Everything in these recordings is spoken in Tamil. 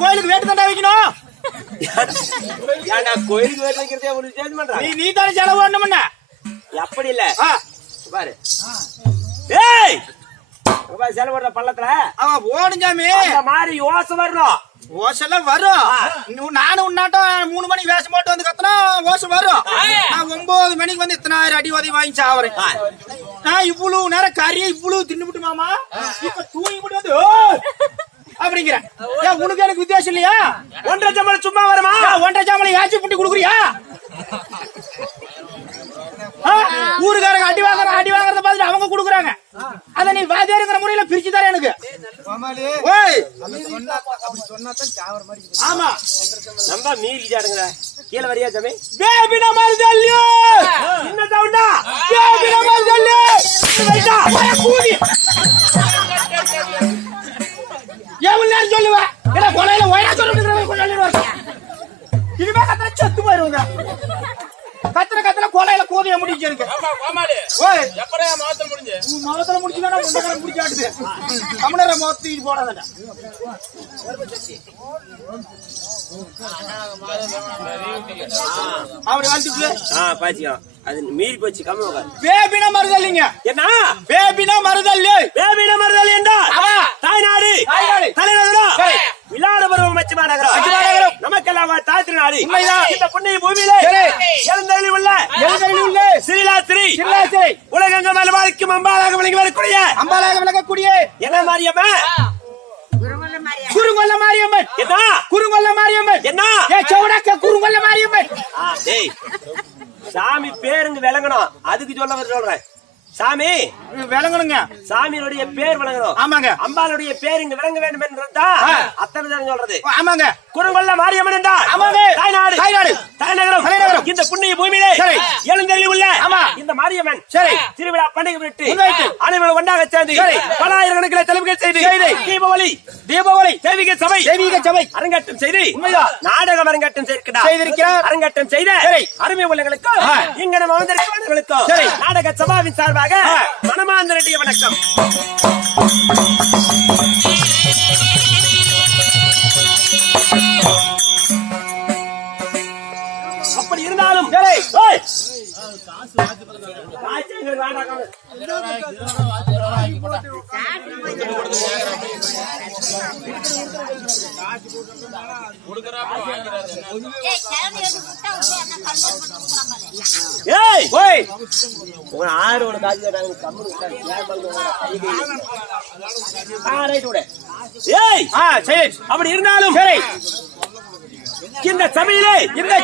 கோயிலுக்கு வேட்டு தண்டா வைக்கணும். ஏன்டா கோயிலுக்கு வேட்டு வைக்கிறதே ஒரு சேஞ்ச் பண்ற? நீ தானே செலவு பண்ணணும்னா அப்படி இல்ல பாரு. ஏய் செலவு பண்ற பள்ளத்துல அவன் ஓடுஞ்சாமி இந்த மாதிரி யோசை வரணும். ஓசெல்லாம் வரும். நானும் உன்னாட்டம் 3 மணிக்கு வேஷம் போட்டு வந்து கத்தனா ஓசை வரும். நான் 9 மணிக்கு வந்து இத்தனை அடி உதவி வாங்கி சாவறேன். நான் இவ்வளவு நேரம் கறியை இவ்வளவு தின்னுபிட்டு மாமா இப்ப தூங்கி போட்டு வந்து அப்படிங்கிறேன். உனக்கு எனக்கு வித்தியாசம் இல்லையா? 1.5 சம்பளம் சும்மா வருமா? 1.5 சம்பளம் ஏச்சி புட்டி கொடுக்குறியா? ஊருக்காரங்க அடி வாங்குறத பார்த்துட்டு அவங்க கொடுக்குறாங்க. அத நீ வாதியாருங்கிற முறையில பிரிச்சு தர எனக்கு. ஆமா நம்ம மீறி ஜாடுங்க. கீழே வரியா ஜமே? பேபி நமால் தல்லியோ என்ன சவுண்டா? பேபி நமால் தல்லியோ வைடா போய் கூடி. எவ்வளவு நேரம் சொல்லுவ? என்ன கொலையில ஒயரா சொல்லிட்டு கொலையில இனிமே கத்தற செத்து போயிருங்க. கத்தற கொலையில கோதிய முடிஞ்சு இருக்கு. ஓய் எப்பறே மாத்தல முடிஞ்சு? மாத்தல முடிஞ்சுனா முண்டகர முடிச்சாடுது. கமனர மாத்தி போடாதடா. அவரு வாழ்த்துக்கு பாச்சியா அது மீறி போச்சு. கம்மி உட்காரு. பேபினா மருதல்லிங்க. என்ன பேபினா மருதல்லி? பேபினா மருதல்லி என்றா தாய்நாடு தலைநகரம் விளாட பருவம் மச்சி மாநகரம் நமக்கெல்லாம் தாத்திர நாடு. இந்த புண்ணிய பூமியிலே எழுந்தருளி உள்ள ஸ்ரீலாத்திரி உலகெங்கும் அலமாரிக்கும் அம்பாலாக விளங்கி வரக்கூடிய என்ன மாரியம்மா? குறுங்கொல்ல மாரியம்மன். என்ன குறுங்கொல்ல மாரியம்மன்? என்ன சவுடாக்க குறுங்கொல்ல மாரியம்மன். சாமி பேருங்க விளங்கணும். அதுக்கு சொல்றேன். சாமி விளங்கணுங்க. சாமியுடைய பேர் விளங்கணும். ஆமாங்க. அம்பாளுடைய பேர் இங்க விளங்க வேண்டும் என்றா அத்தனை தான் சொல்றது. ஆமாங்க. குறுங்கொல்ல மாரியம்மன் என்றா தாய்நாடு தலைநகரம் இந்த புண்ணிய பூமியிலே எழுந்தருளி உள்ள இந்த மாரியம்மன் திருவிழா பண்டிகை விட்டு அனைவரும் ஒன்றாக சேர்ந்து பல ஆயிரக்கணக்கில் தலைமைகள் செய்து தீபாவளி தெய்வீக சபை அரங்கேற்றம் செய்து நாடகம் அரங்கேற்றம் செய்திருக்கிறார். அரங்கேற்றம் செய்த அருமை உள்ளங்களுக்கும் இங்க நம்ம வந்திருக்கிறவர்களுக்கும் நாடக சபாவின் சார்பாக மனமார்ந்த வணக்கம். அப்படி இருந்தாலும் ஆரோட காட்சி அப்படி இருந்தாலும் இந்த சபையிலே இந்த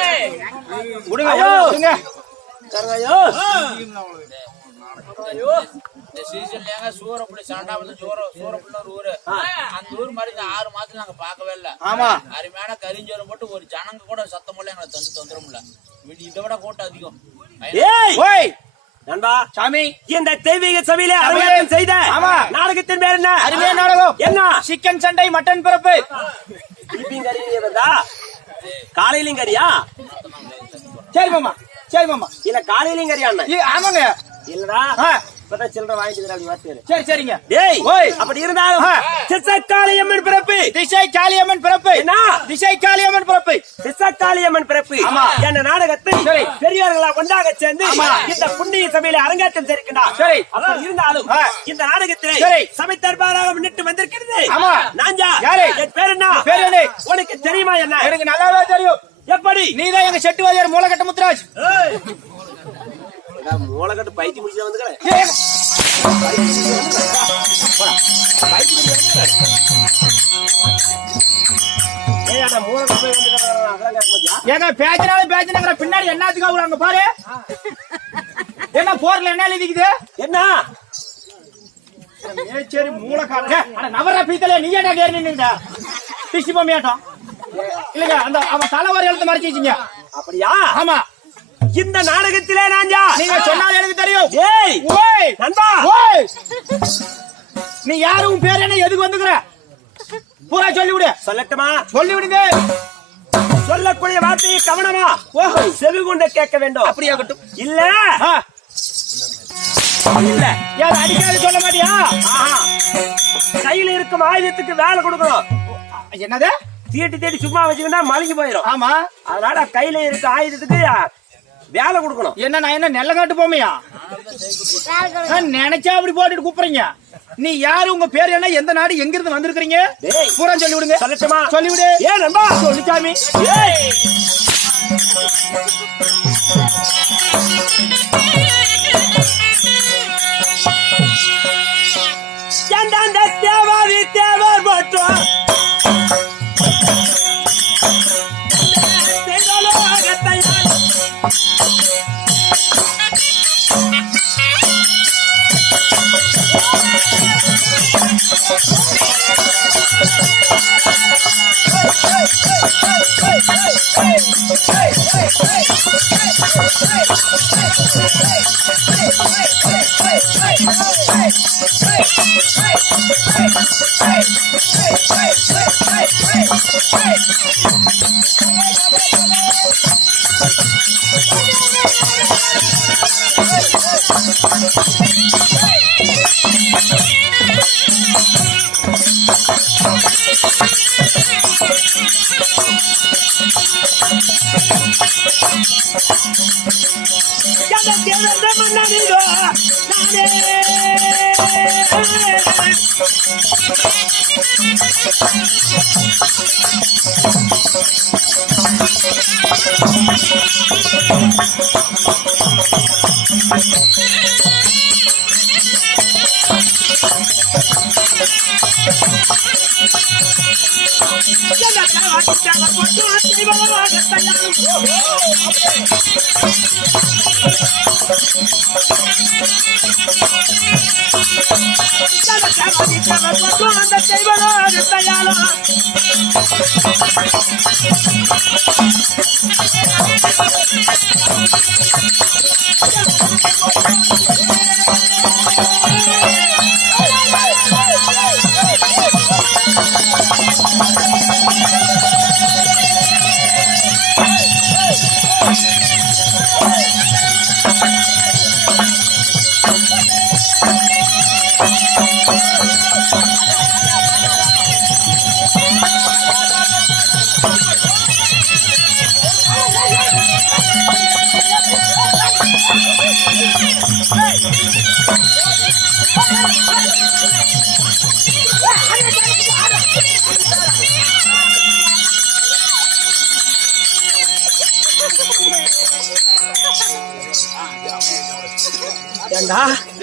சூரப்புடி சண்டாபுரம் சூரப்புள்ள ஒரு ஊரு. அந்த ஊர் மாதிரி இந்த 6 மாசத்துல நாங்க பாக்கவே இல்ல. அருமையான கரிஞ்சோரம் போட்டு ஒரு ஜனங்க கூட சத்தம் இல்ல எங்களை தொந்தரவும் இல்ல. இதை விட கூட்டம் அதிகம். நண்பா சாமி இந்த தெய்வீக சபையிலே அரங்கேற்றம் செய்த நாடகத்தின் பேர் என்ன? அருமையான நாடகம். என்ன? சிக்கன் சண்டை மட்டன் பிறப்பு. காலையிலும் கறியா? சரி மாமா இல்ல காலையிலும் கறியா? ஆமாங்க. இல்லடா சில்லற வாங்கிட்டு. சரி சரிங்க. அப்படி இருந்தாலும் திசைக்காளியம்மன் பிறப்பு. திசைக்காளியம்மன் பிறப்பு. என்ன? திசைக்காளியம்மன் பிறப்பு. திசைக்காளியம்மன் பிறப்பு என்ற நாடகத்தை பெரியவர்களா ஒன்றாக சேர்ந்து இந்த புண்ணிய சபையில அரங்கேற்றம் செய்திருக்கிறார். சரி. அப்படி இருந்தாலும் இந்த நாடகத்திலே சபை தர்பாராக முன்னிட்டு வந்திருக்கிறது. நாஞ்சா என் பேர் என்ன? உனக்கு தெரியுமா? என்ன? எனக்கு நல்லாவே தெரியும். எப்படி? நீதான் எங்க செட்டுவாதியார் மூலக்கட்ட முத்துராஜ். மூலக்கட்டு பைத்தி முடிச்சு வந்து ஏங்க பேச்சினாலும் பின்னாடி என்னத்துக்கு அங்க பாரு. என்ன போர்ல என்ன எழுதிக்குது? என்ன சரி மூலக்கார நவர பீத்தல நீ என்ன கேர் நின்னுங்க பிசி பொம்மையாட்டம் இல்லங்க. அந்த அவன் தலைவாரி எழுத்து மறைச்சிங்க. அப்படியா? ஆமா. இந்த நாடகத்திலே நாஞ்சா நீங்க சொன்னாலும் எனக்கு தெரியும். நண்பா நீ யாரும் பேர் என்ன எதுக்கு வந்துக்கிற பூரா சொல்லிவிடு. சொல்லட்டுமா? சொல்லிவிடுங்க. சொல்லக்கூடிய வார்த்தையை கவனமா செவி கொண்டு கேட்க வேண்டும். அப்படியாகட்டும். இல்ல இல்ல யார் அடிக்காது சொல்ல மாட்டியா? கையில இருக்கும் ஆயுதத்துக்கு வேலை கொடுக்கணும். என்னது? தீட்டி தீட்டி சும்மா வச்சுக்கிட்டா மலிஞ்சு போயிடும். ஆமா, அதனால கையில இருக்க ஆயுதத்துக்கு வேலை கொடுக்கணும். என்ன நான் என்ன நெல்ல காட்டு போமையா? நினைச்சா அப்படி போட்டுட்டு கூப்பிடுறீங்க. நீ யாரு, உங்க பேர் என்ன, எந்த நாடு, எங்க இருந்து வந்திருக்கீங்க பூரா சொல்லி விடுங்க. சொல்லட்டுமா? சொல்லிவிடு. ஏன் நண்பா? சொல்லு சாமி. தேவாதி தேவர் போட்டோம்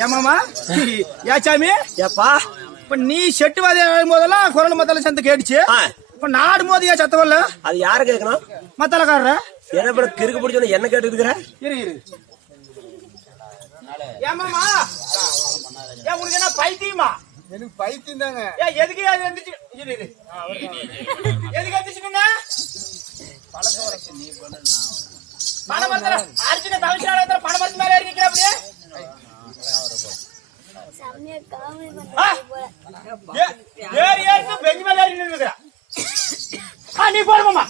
ஏமாமா யாச்சாமி ஏப்பா இப்ப நீ செட்டுவாதி போதெல்லாம் குரல் மத்தால சந்து கேட்டுச்சு. இப்ப நாடு மோதியா சத்தம் இல்ல? அது யார கேட்கணும்? மத்தாலக்காரர என்ன பண்ண கிறுக்கு பிடிச்சோன்னு என்ன கேட்டு இருக்கிற? இரு இரு ஏமாமா ஏ உனக்கு என்ன பைத்தியமா? எனக்கு பைத்தியம் தாங்க. ஏ எதுக்கு அது எந்திச்சு இரு இரு எதுக்கு எந்திச்சுங்க? பழக்க வழக்கம் நீ பண்ண பணம் வரல அர்ஜுன தமிழ்நாடு பணம் வரது மேல இருக்கீங்க அப்படியே பெஞ்சு மேல நின்னுங்க. நீ போடுமா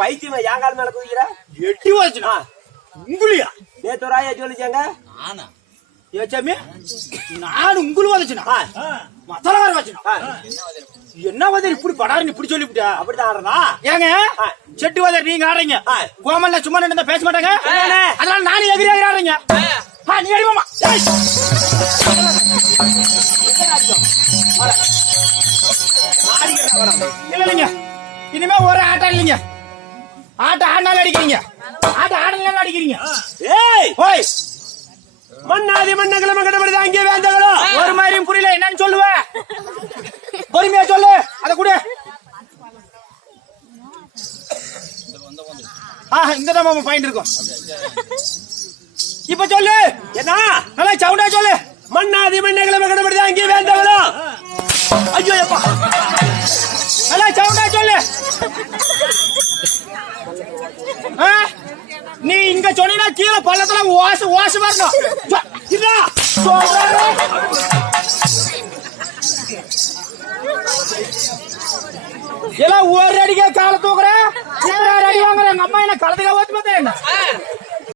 பைத்தியமா என் கால் மேல குதிக்கிற? எட்டி வச்சுனா உங்குலியா நேத்து ராயா சொல்லிச்சாங்க. ஏச்சாமி நான் உங்களுக்கு வந்துச்சுனா மத்தலகார வச்சுனா என்ன வந்து இப்படி படாரு இப்படி சொல்லிவிட்டா? அப்படிதான் ஆடுறதா? ஏங்க செட்டு வாதர் நீங்க ஆடுறீங்க, கோமல்ல சும்மா நின்று பேச மாட்டாங்க, அதனால நானும் எகிரி எகிரி ஆடுறீங்க. நீ அடிமாமா இல்லைங்க. இனிமே ஒரு ஆட்டம் இல்லைங்க. ஆட்டம் ஆடினாலும் அடிக்கிறீங்க, ஆட்டம் ஆடலாம் அடிக்கிறீங்க. ஏய் ஓய் மண்ணாதி மண்ணகிழமை கடவுள் அங்கே வேந்தகளோ ஒரு மாதிரியும் புரியல. என்னன்னு சொல்லுவேன்? பொறுமையா சொல்லு. அத கூட இந்த பாயிண்ட் இருக்கும். இப்ப சொல்லு. என்ன நல்லா சவுண்டா சொல்லு. மண்ணாதி மண்ணைகளை கடப்படுது அங்கே வேண்டவளோ ஐயோ எப்பா சவுண்டா சொல்லு. நீ இங்க சொன்னீங்கன்னா கீழே பள்ளத்துல ஓசு ஓசு வரணும். எல்லாம் ஒரு அடிக்கே கால தூக்குறேன், அடி வாங்குறேன். எங்க அம்மா என்ன கலந்துக்க ஓட்டு பார்த்தேன்.